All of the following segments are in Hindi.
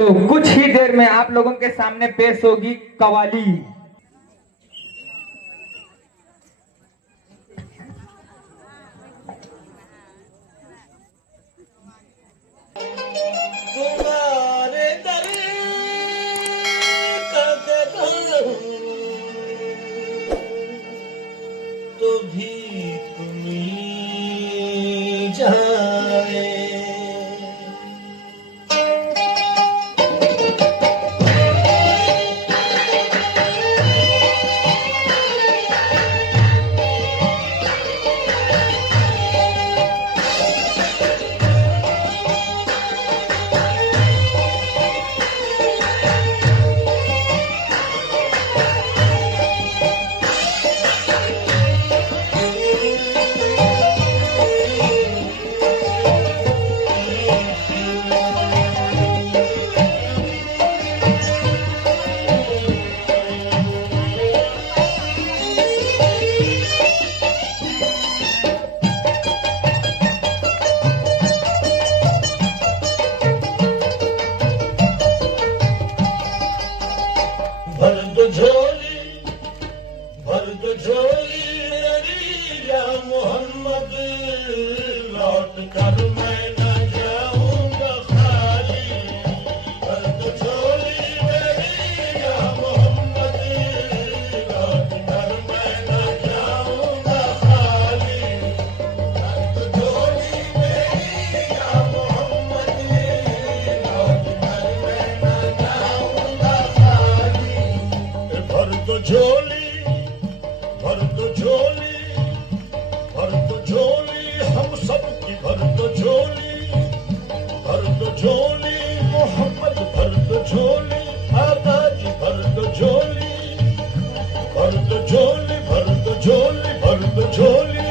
तो कुछ ही देर में आप लोगों के सामने पेश होगी कवाली। तो भी तुम्हें जाए भर दो झोली मेरी या मोहम्मद, लौट कर मैं न जाऊंगा खाली। भर दो झोली मेरी या मोहम्मद, लौट कर मैं न जाऊंगा खाली। भर दो झोली मेरी या मोहम्मद, लौट कर मैं न जाऊंगा खाली। भर दो झोली, भर दो झोली, भर दो झोली हम सब की, भर दो झोली, भर दो झोली मोहम्मद, भर दो झोली आका जी, भर दो झोली, भर दो झोली, भर दो झोली, भर दो झोली।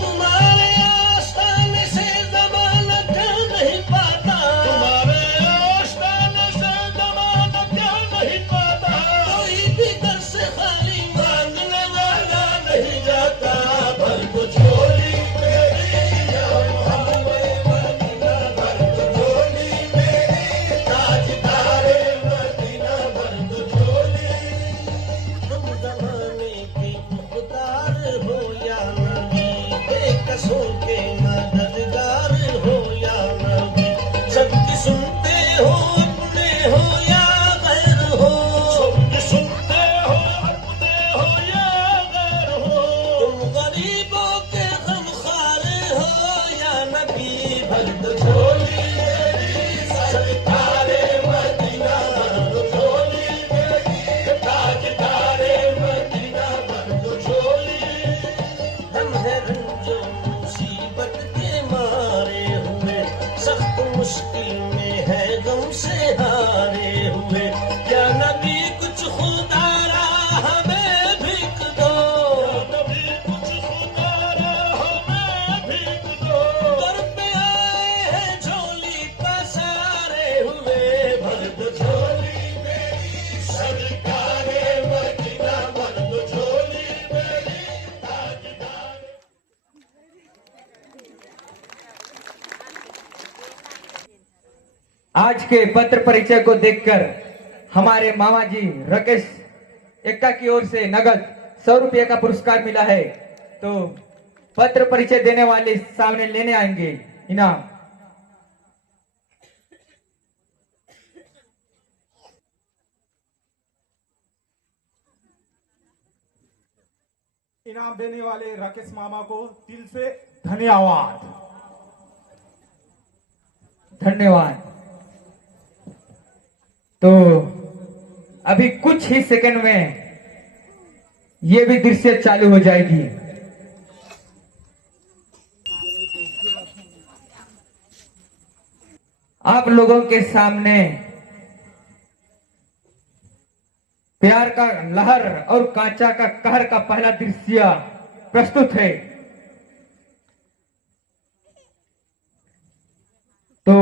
तुम्हारे आस्थाने से ज़माना क्या नहीं पाता, तुम्हारे आस्थाने से ज़माना क्या नहीं पाता। कोई भी दर से खाली मांगने वाला नहीं जाता। भर दो झोली मेरी या मोहम्मद मदीना, भर दो झोली मेरी ताजदारे मदीना, भर दो झोली। हम ज़माने के मुख्तार हो या नबी, बेकसों के मददगार हो या नबी। सबकी सुनते हो अपने हो या गैर हो, सबकी सुनते हो अपने हो या गैर हो। तुम गरीबों के गमखार हो या नबी। भर दो झोली मेरी सरकारे मदीना, भर दो झोली मेरी ताजदारे मदीना, भर दो झोली। हम है रंजो मुसीबत के मारे हुए, सख्त मुश्किल में है गम से हारे हुए। क्या नबी कुछ खुदारा हमें भीख दो, नबी कुछ खुदारा हमें भीख दो। दर पे आए हैं झोली पसारे हुए। भर दो झोली मेरी सरकारे मदीना, भर दो झोली मेरी ताजदारे। आज के पत्र परिचय को देखकर हमारे मामा जी राकेश एक्का की ओर से नगद 100 रुपये का पुरस्कार मिला है। तो पत्र परिचय देने वाले सामने लेने आएंगे इनाम। इनाम देने वाले राकेश मामा को दिल से धन्यवाद। धन्यवाद। तो अभी कुछ ही सेकंड में ये भी दृश्य चालू हो जाएगी। आप लोगों के सामने प्यार का लहर और कांचा का कहर का पहला दृश्य प्रस्तुत है। तो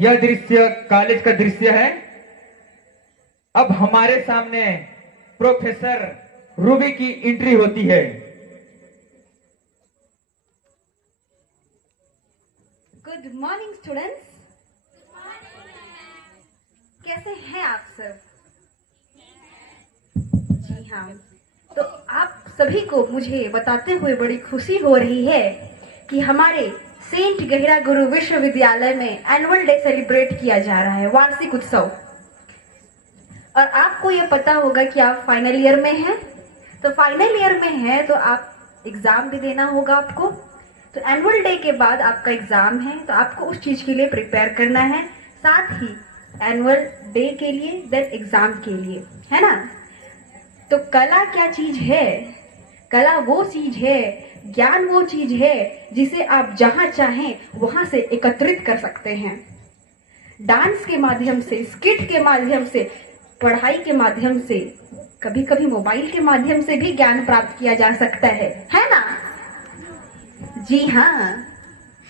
यह दृश्य कॉलेज का दृश्य है। अब हमारे सामने प्रोफेसर रूबी की एंट्री होती है। Good morning, students. उत्सव। जी हाँ, तो आप सभी को मुझे बताते हुए बड़ी खुशी हो रही है कि हमारे सेंट गहिरा गुरु विश्वविद्यालय में एनुअल डे सेलिब्रेट किया जा रहा है, वार्षिक उत्सव। और आपको ये पता होगा कि आप फाइनल ईयर में हैं, तो फाइनल ईयर में हैं तो आप एग्जाम भी देना होगा आपको। तो एनुअल डे के बाद आपका एग्जाम है, तो आपको उस चीज के लिए प्रिपेयर करना है, साथ ही एनुअल डे के लिए, देन एग्जाम के लिए, है ना। तो कला क्या चीज है? कला वो चीज है, ज्ञान वो चीज है जिसे आप जहां चाहें वहां से एकत्रित कर सकते हैं। डांस के माध्यम से, स्किट के माध्यम से, पढ़ाई के माध्यम से, कभी कभी मोबाइल के माध्यम से भी ज्ञान प्राप्त किया जा सकता है ना। जी हाँ,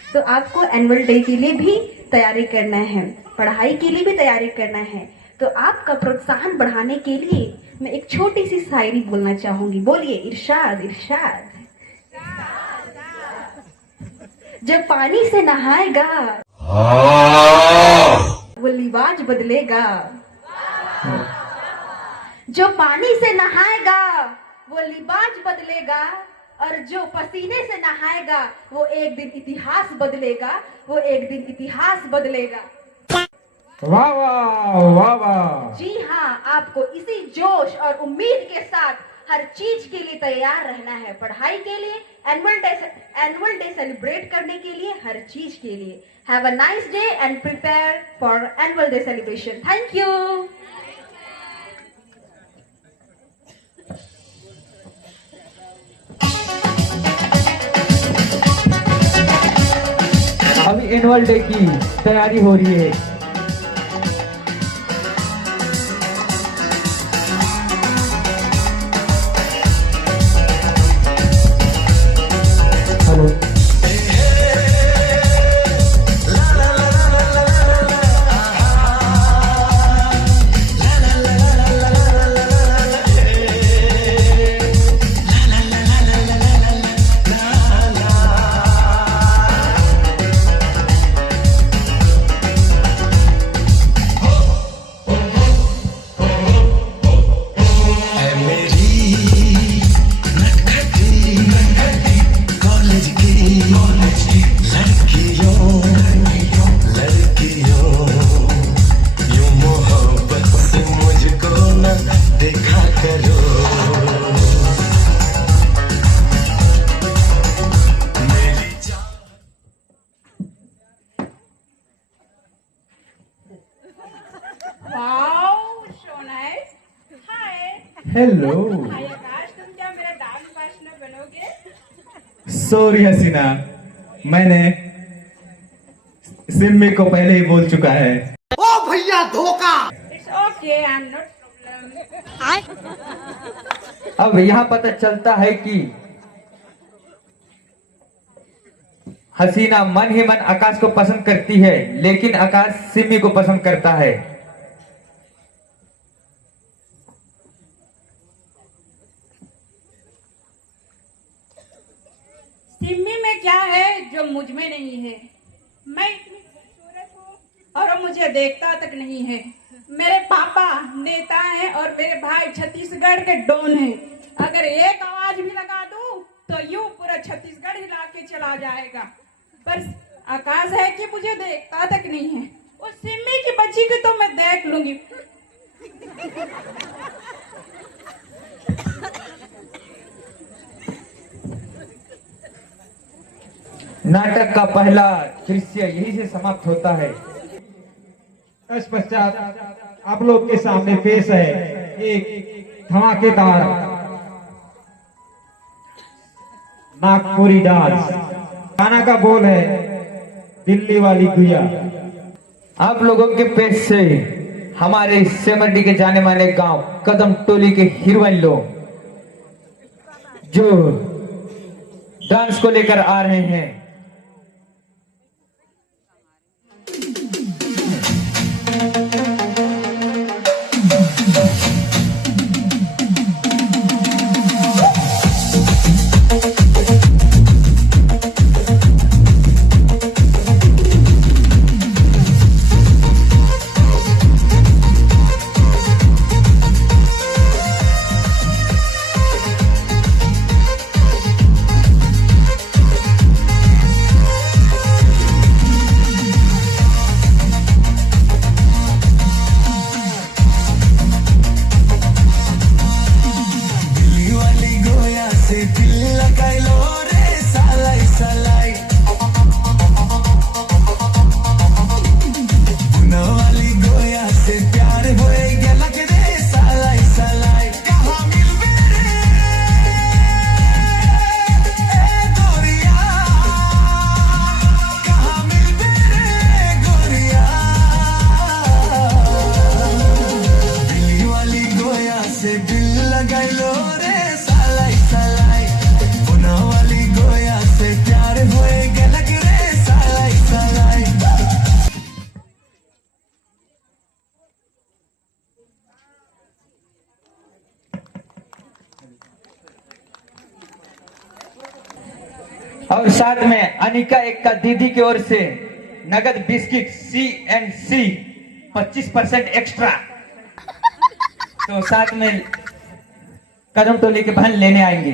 तो आपको एनुअल डे के लिए भी तैयारी करना है, पढ़ाई के लिए भी तैयारी करना है। तो आपका प्रोत्साहन बढ़ाने के लिए मैं एक छोटी सी शायरी बोलना चाहूंगी। बोलिए, इरशाद इरशाद। जब पानी से नहाएगा वो लिबाज बदलेगा, जो पानी से नहाएगा वो लिबाज बदलेगा, और जो पसीने से नहाएगा वो एक दिन इतिहास बदलेगा, वो एक दिन इतिहास बदलेगा। वाह वाह वाह वाह। जी हाँ, आपको इसी जोश और उम्मीद के साथ हर चीज के लिए तैयार रहना है, पढ़ाई के लिए, एनुअल डे सेलिब्रेट करने के लिए, हर चीज के लिए। Have a nice day and prepare for annual day celebration. Thank you. अभी एनुअल डे की तैयारी हो रही है। Hello, hello. आकाश, तुम क्या मेरा डांस पार्टनर बनोगे? सॉरी हसीना, मैंने सिम्मी को पहले ही बोल चुका है। It's okay, I am not problem. अब यहाँ पता चलता है कि हसीना मन ही मन आकाश को पसंद करती है, लेकिन आकाश सिमी को पसंद करता है। सिम्मी में क्या है जो मुझ में नहीं है? मैं इतनी खूबसूरत हूँ और वो मुझे देखता तक नहीं है। मेरे पापा नेता हैं और मेरे भाई छत्तीसगढ़ के डॉन हैं। अगर एक आवाज भी लगा दूं तो यूं पूरा छत्तीसगढ़ हिला के चला जाएगा। पर आकाश है कि मुझे देखता तक नहीं है। उस सिम्मी की बच्ची को तो मैं देख लूंगी। नाटक का पहला दृश्य यही से समाप्त होता है। तत्पश्चात आप लोग के सामने पेश है एक धमाकेदार नागपुरी डांस। गाना का बोल है दिल्ली वाली गुड़िया। आप लोगों के पेश से हमारे सेमरडी के जाने माने गांव कदम टोली के हीरोइन लोग जो डांस को लेकर आ रहे हैं। और साथ में अनिका एक्का दीदी की ओर से नगद बिस्किट C&C 25% एक्स्ट्रा। तो साथ में कदम टोली के बहन लेने आएंगे।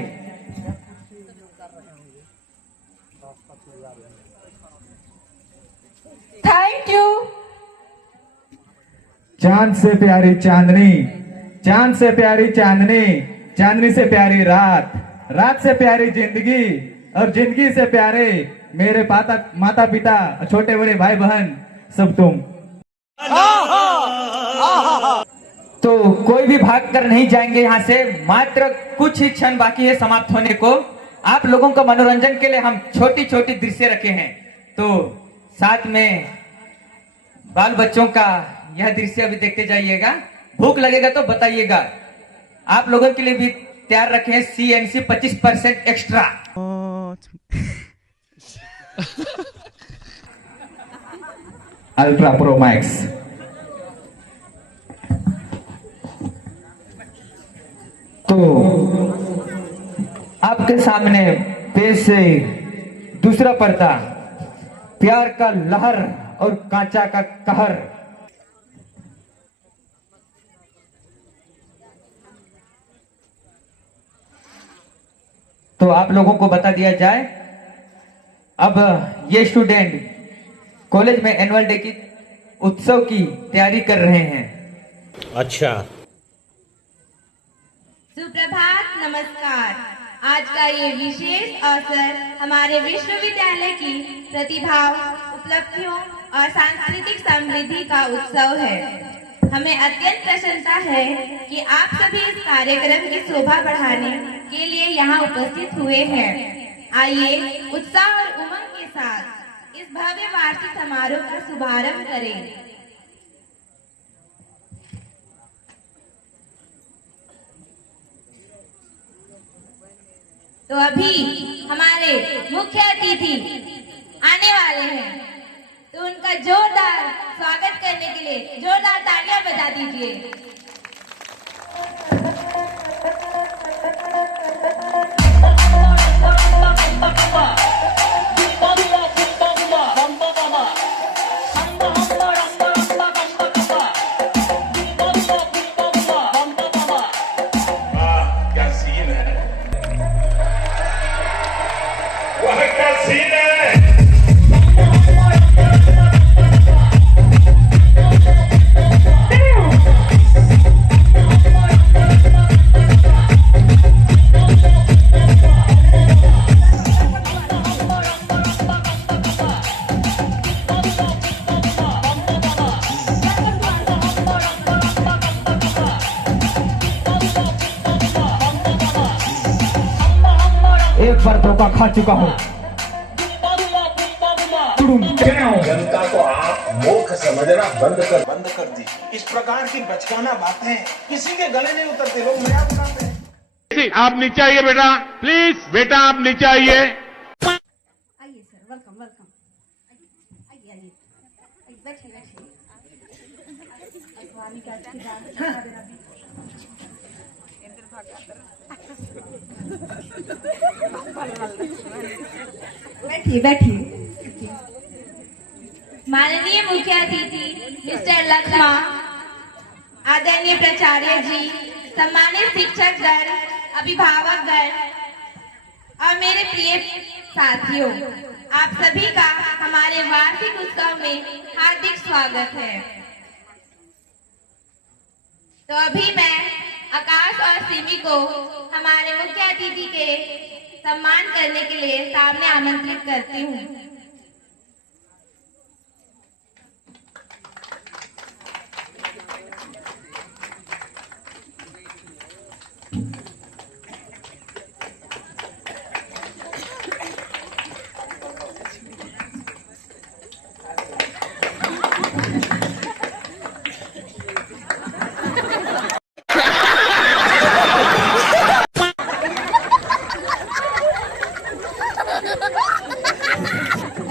Thank you. चांद से प्यारी चांदनी, चांद से प्यारी चांदनी, चांदनी से प्यारी रात, रात से प्यारी जिंदगी, और जिंदगी से प्यारे मेरे माता पिता, छोटे बड़े भाई बहन सब तुम। तो कोई भी भाग कर नहीं जाएंगे यहाँ से, मात्र कुछ ही क्षण बाकी है समाप्त होने को। आप लोगों का मनोरंजन के लिए हम छोटी छोटी दृश्य रखे हैं, तो साथ में बाल बच्चों का यह दृश्य भी देखते जाइएगा। भूख लगेगा तो बताइएगा। आप लोगों के लिए भी तैयार रखे हैं C&C 25% extra. Ultra pro max. तो आपके सामने पेश है दूसरा पर्दा, प्यार का लहर और कांचा का कहर। तो आप लोगों को बता दिया जाए, अब ये स्टूडेंट कॉलेज में एनुअल डे की उत्सव की तैयारी कर रहे हैं। अच्छा। सुप्रभात, नमस्कार। आज का ये विशेष अवसर हमारे विश्वविद्यालय की प्रतिभाओं, उपलब्धियों और सांस्कृतिक समृद्धि का उत्सव है। हमें अत्यंत प्रसन्नता है कि आप सभी इस कार्यक्रम की शोभा बढ़ाने के लिए यहाँ उपस्थित हुए हैं। आइए उत्साह और उमंग के साथ इस भव्य वार्षिक समारोह का शुभारंभ करें। तो अभी हमारे मुख्य अतिथि आने वाले हैं, तो उनका जोरदार स्वागत करने के लिए जोरदार तालियां बजा दीजिए। क्या सीन है, वह क्या सीन है। एक बार धोखा खा चुका हूँ। जनता को आप मूर्ख समझना बंद कर दी। इस प्रकार की बचकाना बातें किसी के गले नहीं उतरती, लोग मजाक उड़ाते हैं। आप नीचे आइए बेटा, प्लीज बेटा आप नीचे आइए। आइए सर, वेलकम वेलकम। आइए आइए, बैठिए बैठिए। स्वामी का बैठिए बैठिए। माननीय मुख्य अतिथि मिस्टर लखमा, आदरणीय प्राचार्य जी, सम्मानित शिक्षक गण, अभिभावक गण और मेरे प्रिय साथियों, आप सभी का हमारे वार्षिक उत्सव में हार्दिक स्वागत है। तो अभी मैं आकाश और सिमी को हमारे मुख्य अतिथि के सम्मान करने के लिए सामने आमंत्रित करती हूँ।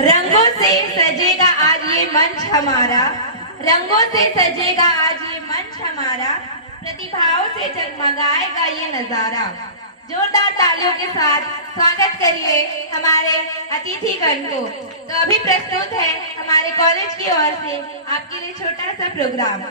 रंगों से सजेगा आज ये मंच हमारा, रंगों से सजेगा आज ये मंच हमारा, प्रतिभाओं से जगमगाएगा ये नजारा। जोरदार तालियों के साथ स्वागत करिए हमारे अतिथिगण को। तो अभी प्रस्तुत है हमारे कॉलेज की ओर से आपके लिए छोटा सा प्रोग्राम।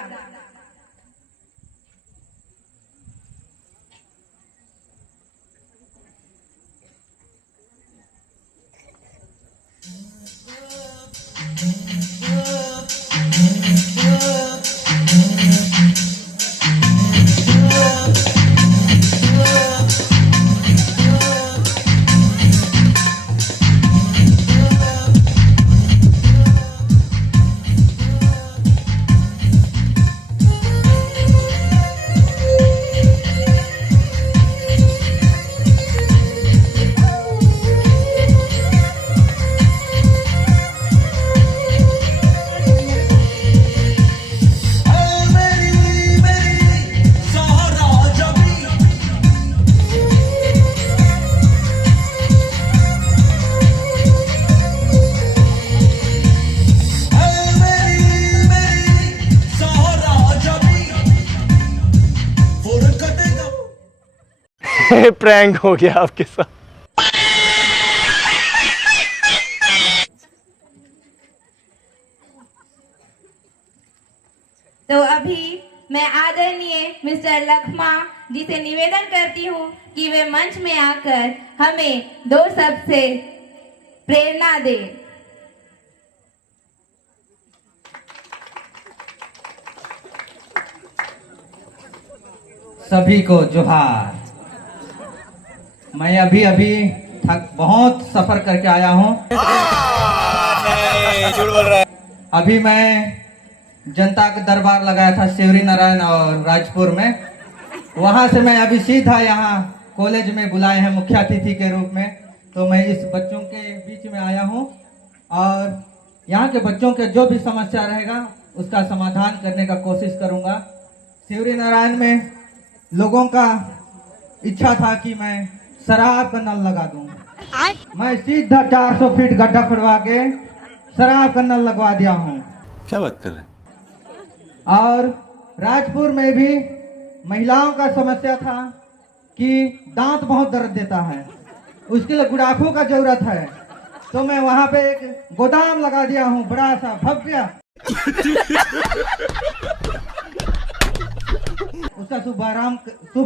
प्रैंक हो गया आपके साथ। तो अभी मैं आदरणीय मिस्टर लखमा जी से निवेदन करती हूँ कि वे मंच में आकर हमें 2 शब्द से प्रेरणा दें। सभी को जोहार। मैं अभी बहुत सफर करके आया हूँ। अभी मैं जनता का दरबार लगाया था शिवरी नारायण और राजपुर में। वहां से मैं अभी सीधा यहाँ कॉलेज में बुलाए हैं मुख्य अतिथि के रूप में। तो मैं इस बच्चों के बीच में आया हूँ और यहाँ के बच्चों के जो भी समस्या रहेगा उसका समाधान करने का कोशिश करूँगा। शिवरी नारायण में लोगों का इच्छा था कि मैं शराब का नल लगा दूं। मैं सीधा 400 फीट गड्ढा खुदवा के शराब का नल लगवा दिया हूं। क्या बात कर रहे हैं? और राजपुर में भी महिलाओं का समस्या था कि दांत बहुत दर्द देता है, उसके लिए गुड़ाखू का जरूरत है। तो मैं वहां पे एक गोदाम लगा दिया हूं, बड़ा सा भव्य। उसका शुभ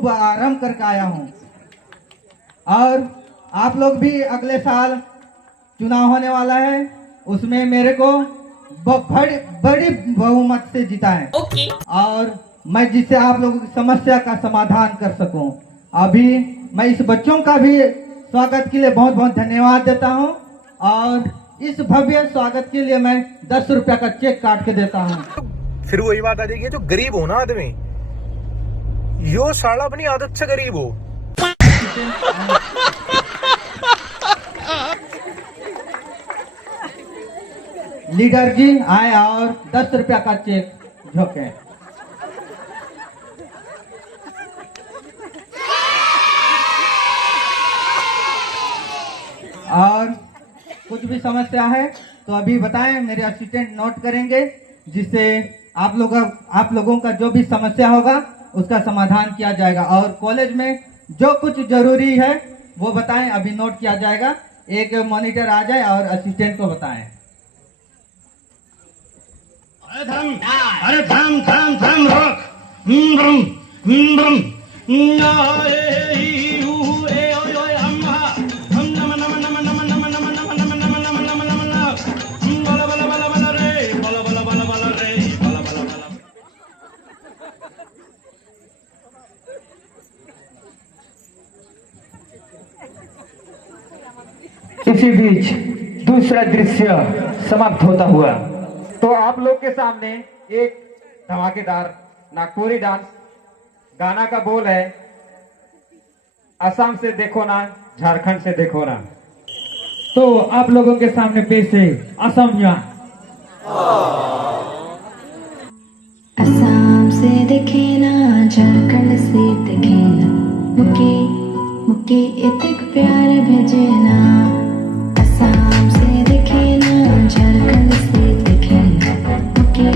आरंभ करके आया हूं। और आप लोग भी अगले साल चुनाव होने वाला है, उसमें मेरे को बड़ी बहुमत से जिताएं। और मैं जिससे आप लोगों की समस्या का समाधान कर सकूं। अभी मैं इस बच्चों का भी स्वागत के लिए बहुत बहुत धन्यवाद देता हूं। और इस भव्य स्वागत के लिए मैं 10 रुपया का चेक काट के देता हूं। फिर वही बात आ जाएगी, जो गरीब हो ना आदमी, यो साला अपनी आदत से गरीब हो। लीडर जी आए और 10 रुपया का चेक झोंके। और कुछ भी समस्या है तो अभी बताएं, मेरे असिस्टेंट नोट करेंगे, जिससे आप लोगों का जो भी समस्या होगा उसका समाधान किया जाएगा। और कॉलेज में जो कुछ जरूरी है वो बताएं, अभी नोट किया जाएगा। एक मॉनिटर आ जाए और असिस्टेंट को बताएं। अरे थम थम थम रोक। इसी बीच दूसरा दृश्य समाप्त होता हुआ तो आप लोग के सामने एक धमाकेदार नागपुरी डांस गाना का बोल है, असम से देखो ना, झारखंड से देखो ना। तो आप लोगों के सामने पेश है असमिया। असम से देखे ना, झारखंड से देखे ना, मुके मुके इतक प्यार भेजे ना। असम से देखे ना, झारखंड से देखे ना, मुके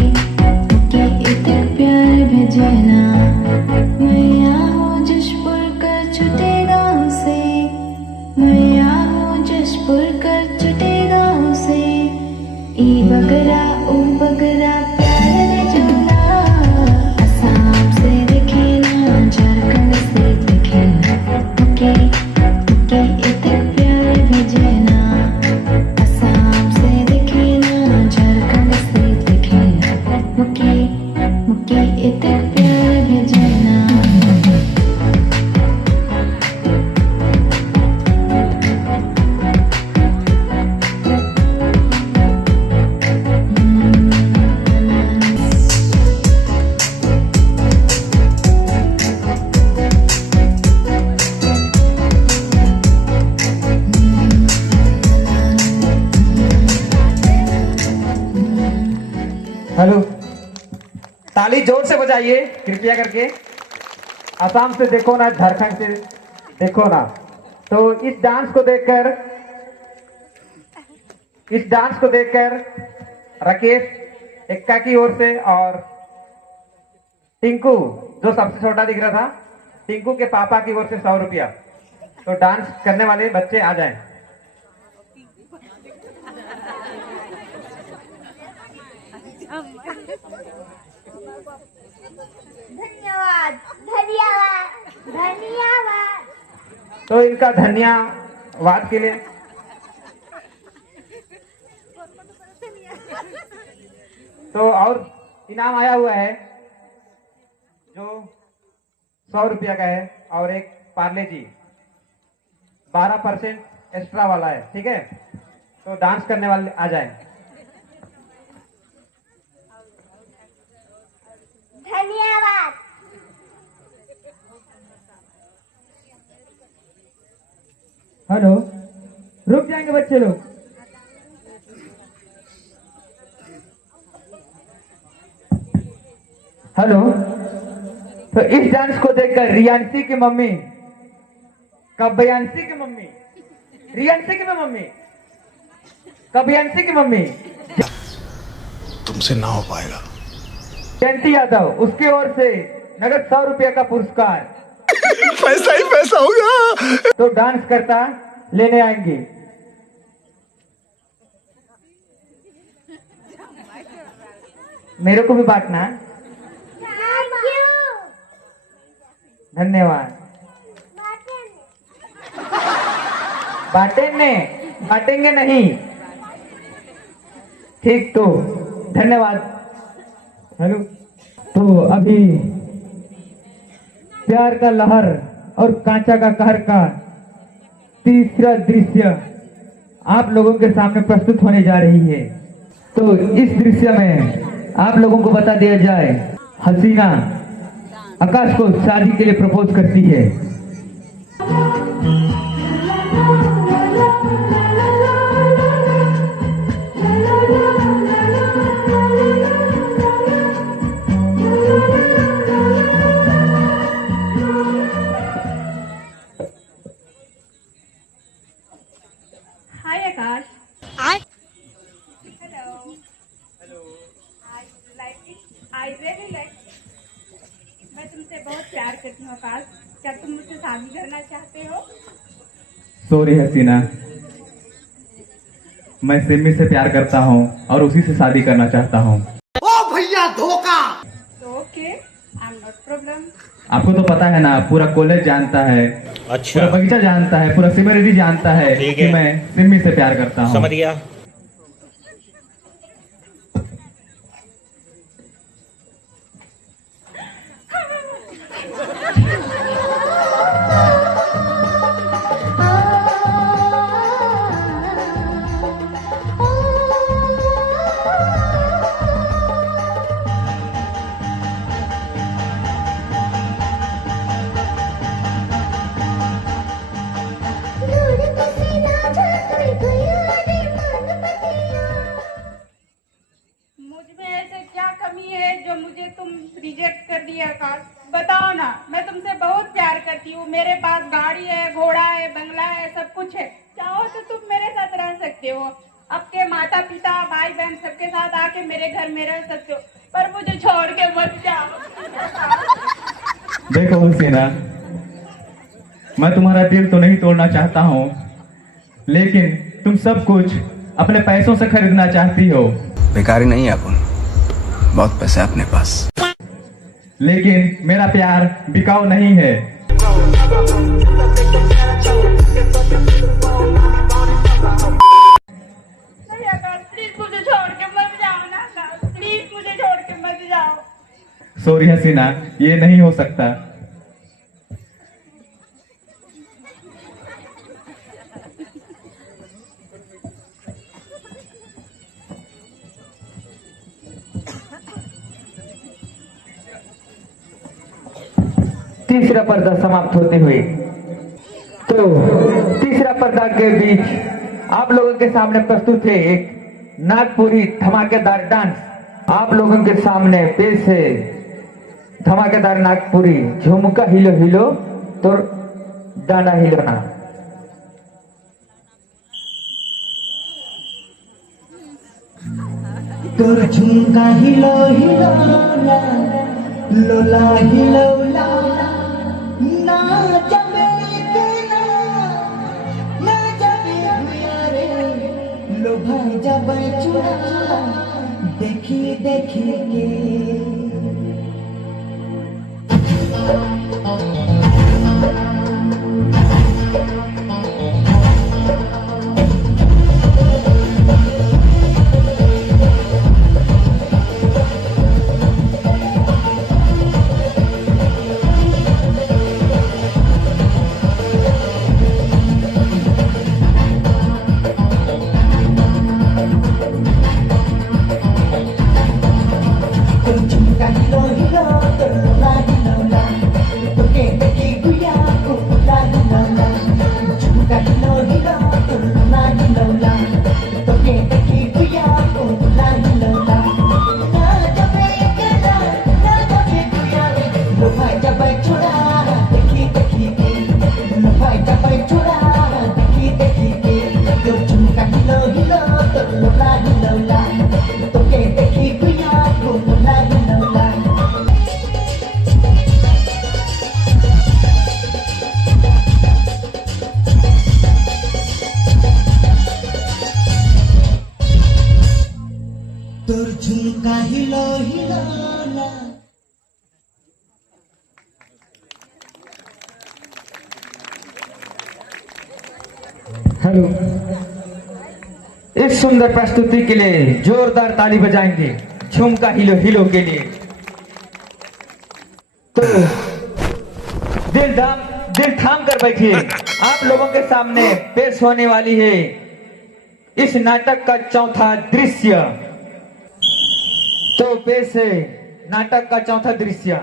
मुके इतक प्यार भेजे ना। मैया हो जशपुर का छुटेगा ताली जोर से बजाइए कृपया करके। असम से देखो ना, झारखंड से देखो ना, तो इस डांस को देखकर राकेश एक्का की ओर से और टिंकू जो सबसे छोटा दिख रहा था, टिंकू के पापा की ओर से 100 रुपया। तो डांस करने वाले बच्चे आ जाएं। धन्यवाद धन्यवाद धन्यवाद। तो इनका धन्यवाद के लिए तो और इनाम आया हुआ है जो 100 रुपया का है और एक पार्ले जी 12% एक्स्ट्रा वाला है, ठीक है। तो डांस करने वाले आ जाएं। धन्यवाद। हेलो, रुक जाएंगे बच्चे लोग। हेलो, तो इस डांस को देखकर रियांशी की मम्मी, कब्बयांशी की मम्मी, रियांशी की मम्मी, कब्बयांशी की मम्मी तुमसे ना हो पाएगा। जयंती यादव, उसकी ओर से नगद 100 रुपया का पुरस्कार। पैसा ही पैसा होगा। तो डांस करता लेने आएंगे। मेरे को भी बांटना। धन्यवाद। बांटेंगे नहीं, ठीक। तो धन्यवाद। हेलो, तो अभी प्यार का लहर और कांचा का कहर का तीसरा दृश्य आप लोगों के सामने प्रस्तुत होने जा रही है। तो इस दृश्य में आप लोगों को बता दिया जाए, हसीना आकाश को शादी के लिए प्रपोज करती है। हाय आकाश। हेलो। I really like. मैं तुमसे बहुत प्यार करती हूँ आकाश। क्या तुम मुझसे शादी करना चाहते हो? सॉरी हसीना, मैं सिमी से प्यार करता हूँ और उसी से शादी करना चाहता हूँ। तो okay, I am not problem. आपको तो पता है ना, पूरा कॉलेज जानता है, अच्छा, पूरा बगीचा जानता है, पूरा सिमरेडी जानता है ठीक कि है। मैं सिमी से प्यार करता हूँ। समझ गया। मुझमें ऐसे क्या कमी है जो मुझे तुम रिजेक्ट कर दिया आकाश? बताओ ना। मैं तुमसे बहुत प्यार करती हूँ। मेरे पास गाड़ी है, घोड़ा है, बंगला है, सब कुछ है। चाहो तो तुम मेरे साथ रह सकते हो। आपके माता पिता भाई बहन सबके साथ आके मेरे घर में रह सकते हो, पर मुझे छोड़ के मत जाओ। देखो हसीना, मैं तुम्हारा दिल तो नहीं तोड़ना चाहता हूँ, लेकिन तुम सब कुछ अपने पैसों से खरीदना चाहती हो। बेकारी नहीं है अपन, बहुत पैसा है अपने पास। लेकिन मेरा प्यार बिकाऊ नहीं है। नहीं आकाश, प्लीज मुझे छोड़ के मत जाओ ना आकाश, प्लीज मुझे छोड़ के मत जाओ। सॉरी हसीना, ये नहीं हो सकता। तीसरा पर्दा समाप्त होते हुए, तो तीसरा पर्दा के बीच आप लोगों के सामने प्रस्तुत है एक नागपुरी धमाकेदार डांस। आप लोगों के सामने पेश है धमाकेदार नागपुरी झुमका हिलो हिलो तो डांडा हिलोना। तोर झुमका हिलो हिलो लोला हिलो ना जबे तेना ना जबे प्यारे लो भाई जब चुरा देखी देखी के तोर झुमका हिलो हिलो ना। हेलो, इस सुंदर प्रस्तुति के लिए जोरदार ताली बजाएंगे झुमका हिलो हिलो के लिए। तो दिल थाम कर बैठिए, आप लोगों के सामने पेश होने वाली है इस नाटक का चौथा दृश्य। तो पेश है नाटक का चौथा दृश्य।